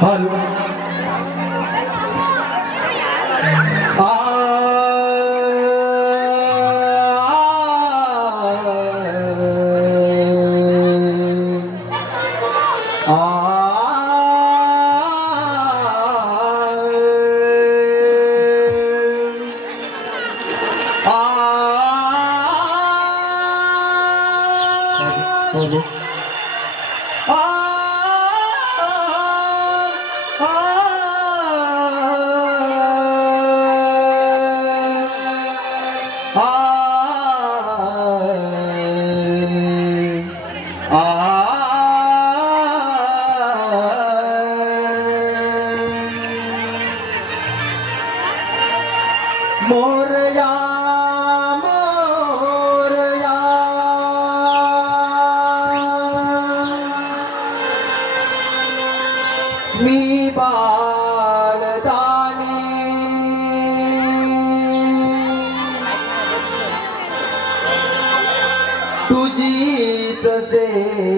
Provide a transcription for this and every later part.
Alo. Senhor.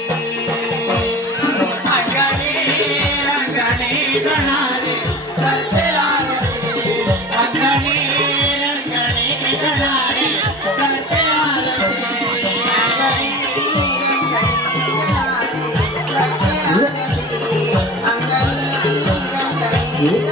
Brasil.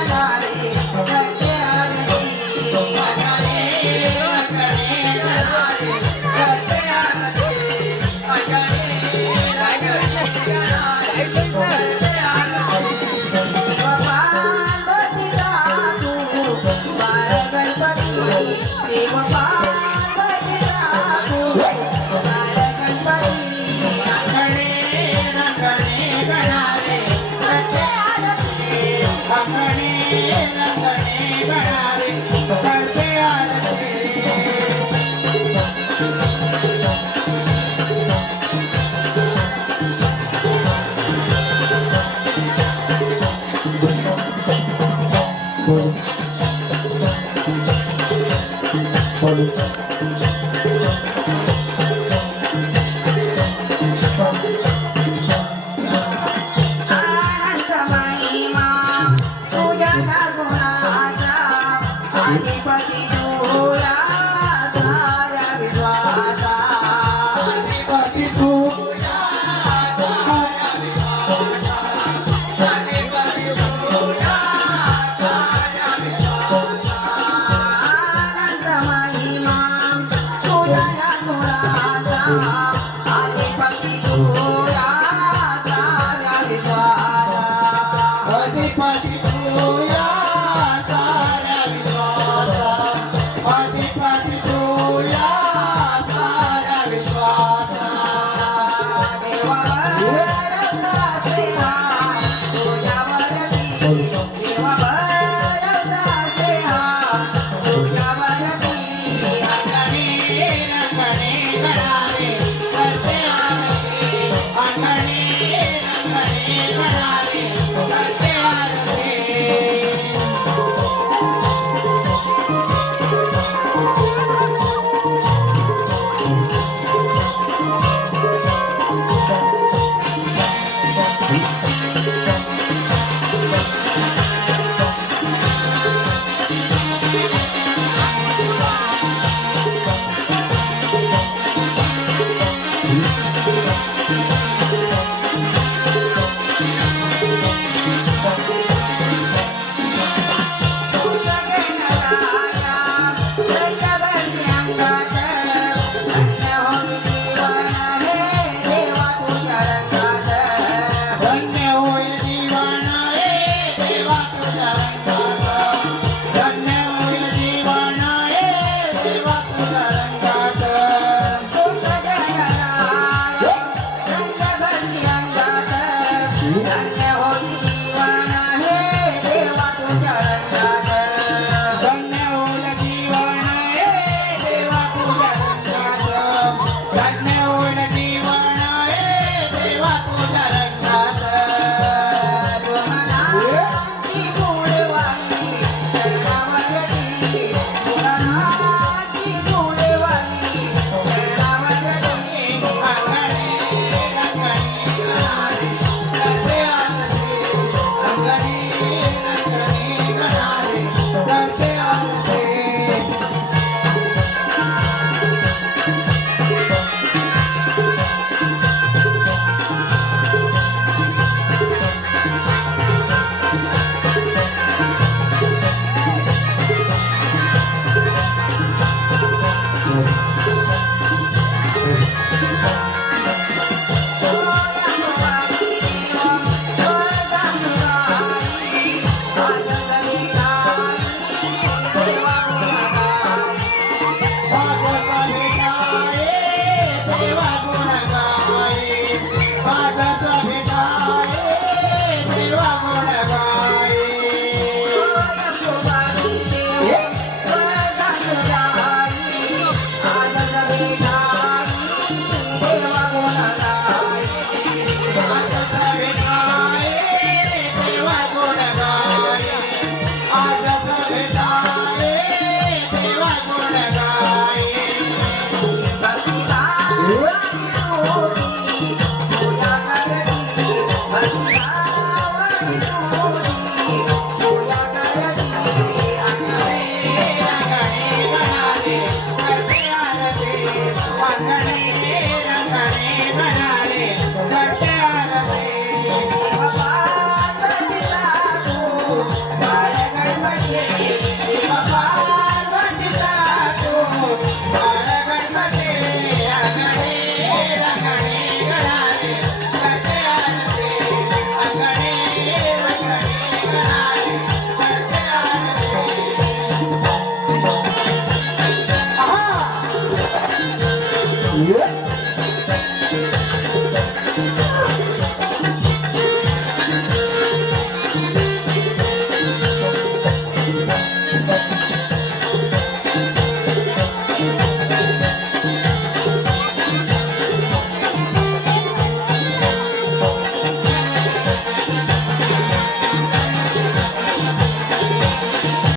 বলো